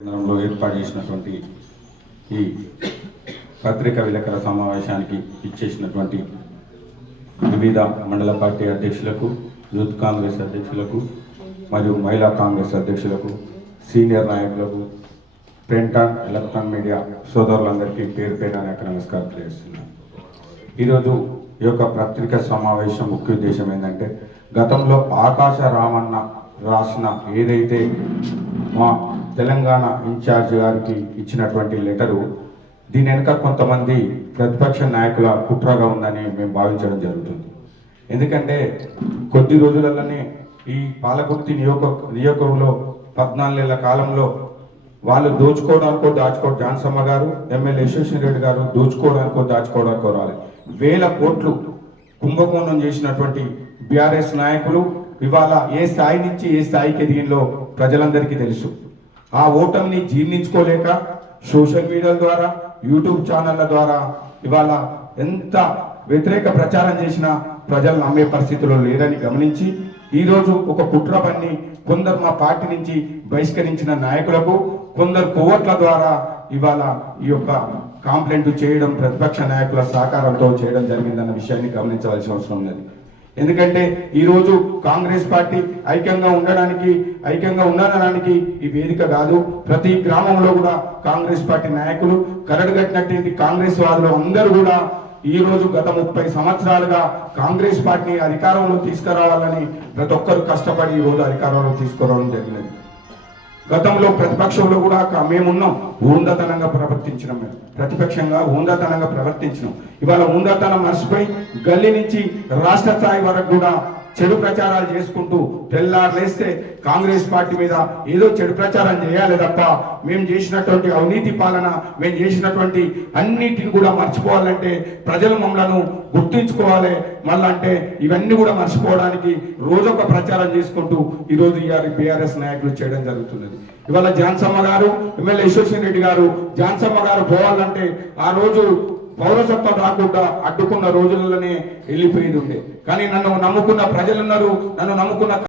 కేంద్రంలో ఏర్పాటు చేసినటువంటి ఈ పత్రికా విలేకరుల సమావేశానికి ఇచ్చేసినటువంటి వివిధ మండల పార్టీ అధ్యక్షులకు యూత్ కాంగ్రెస్ అధ్యక్షులకు మరియు మహిళా కాంగ్రెస్ అధ్యక్షులకు సీనియర్ నాయకులకు ప్రింట్ అండ్ ఎలక్ట్రానిక్ మీడియా సోదరులందరికీ పేరు పేరు అనేక నమస్కారం తెలియజేస్తున్నాను. ఈరోజు ఈ యొక్క పత్రికా సమావేశం ముఖ్య ఉద్దేశం ఏంటంటే గతంలో ఆకాశ రామన్న రాసిన ఏదైతే మా తెలంగాణ ఇన్ఛార్జ్ గారికి ఇచ్చినటువంటి లెటరు దీని వెనుక కొంతమంది ప్రతిపక్ష నాయకుల కుట్రగా ఉందని మేము భావించడం జరుగుతుంది. ఎందుకంటే కొద్ది రోజులలోనే ఈ పాలకుర్తి నియోజక నియోజకంలో పద్నాలుగేళ్ళ కాలంలో వాళ్ళు దోచుకోవడానికో దాచుకో జాన్సమ్మ గారు ఎమ్మెల్యే యశస్వి రెడ్డి గారు దోచుకోవడానికో దాచుకోవడానికో రాలి వేల కోట్లు కుంభకోణం చేసినటువంటి బీఆర్ఎస్ నాయకులు ఇవాళ ఏ స్థాయి నుంచి ఏ స్థాయికి ఎదిగిందో ప్రజలందరికీ తెలుసు. ఆ ఓటమిని జీర్ణించుకోలేక సోషల్ మీడియా ద్వారా యూట్యూబ్ ఛానళ్ళ ద్వారా ఇవాళ ఎంత వ్యతిరేక ప్రచారం చేసినా ప్రజలు నమ్మే పరిస్థితిలో లేరని గమనించి ఈరోజు ఒక కుట్ర పన్ని కొందరు మా పార్టీ నుంచి బహిష్కరించిన నాయకులకు కొందరు కోవట్ల ద్వారా ఇవాళ ఈ యొక్క కాంప్లైంట్ చేయడం ప్రతిపక్ష నాయకుల సహకారంతో చేయడం జరిగిందన్న విషయాన్ని గమనించవలసిన అవసరం ఉన్నది ఎందుకంటే ఈ రోజు కాంగ్రెస్ పార్టీ ఐక్యంగా ఉండడానికి ఐక్యంగా ఉండడానికి ఈ వేదిక కాదు. ప్రతి గ్రామంలో కూడా కాంగ్రెస్ పార్టీ నాయకులు కరడుగట్టినటువంటి కాంగ్రెస్ వాదులు అందరూ కూడా ఈ రోజు గత ముప్పై సంవత్సరాలుగా కాంగ్రెస్ పార్టీని అధికారంలో తీసుకురావాలని ప్రతి ఒక్కరు కష్టపడి ఈ రోజు అధికారంలో తీసుకురావడం జరిగినది. గతంలో ప్రతిపక్షంలో కూడా మేమున్నాం. ఊందతనంగా ప్రవర్తించినాం మేము. ప్రతిపక్షంగా ఊందతనంగా ప్రవర్తించినాం. ఇవాళ ఊందతనం మర్చిపోయి గల్లీ నుంచి రాష్ట్ర స్థాయి వరకు కూడా చెడు ప్రచారాలు చేసుకుంటూ తెల్లారు లేస్తే కాంగ్రెస్ పార్టీ మీద ఏదో చెడు ప్రచారం చేయాలి తప్ప మేము చేసినటువంటి అవినీతి పాలన మేము చేసినటువంటి అన్నిటిని కూడా మర్చిపోవాలంటే ప్రజలు మమ్మలను గుర్తుంచుకోవాలి. మళ్ళీ అంటే ఇవన్నీ కూడా మర్చిపోవడానికి రోజు ఒక ప్రచారం చేసుకుంటూ ఈ రోజు ఇవాళ బీఆర్ఎస్ నాయకులు చేయడం జరుగుతున్నది. ఇవాళ జాన్సమ్మ గారు ఎమ్మెల్యే యశస్వి రెడ్డి గారు జాన్సమ్మ గారు పోవాలంటే ఆ రోజు పౌరసత్వం రాకుండా అడ్డుకున్న రోజులలోనే వెళ్ళిపోయేది ఉండే. కానీ నన్ను నమ్ముకున్న ప్రజలున్నారు నన్ను నమ్ముకున్న